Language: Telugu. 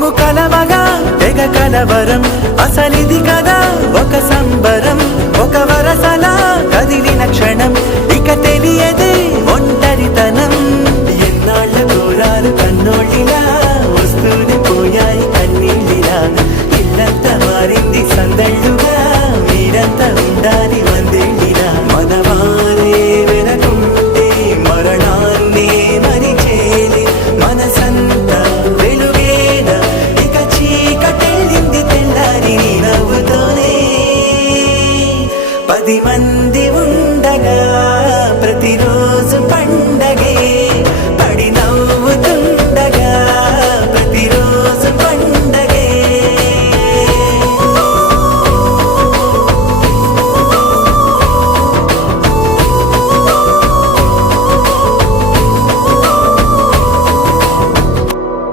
మేము కలవగా తెగ కలవరం అసలిది కదా ఒక సంబరం ఒక వరసలా కదిలిన క్షణం ఇక తెలియదే ఒంటరితనం ఎన్నాళ్ళ దూరాలు కన్నోళ్ళిలా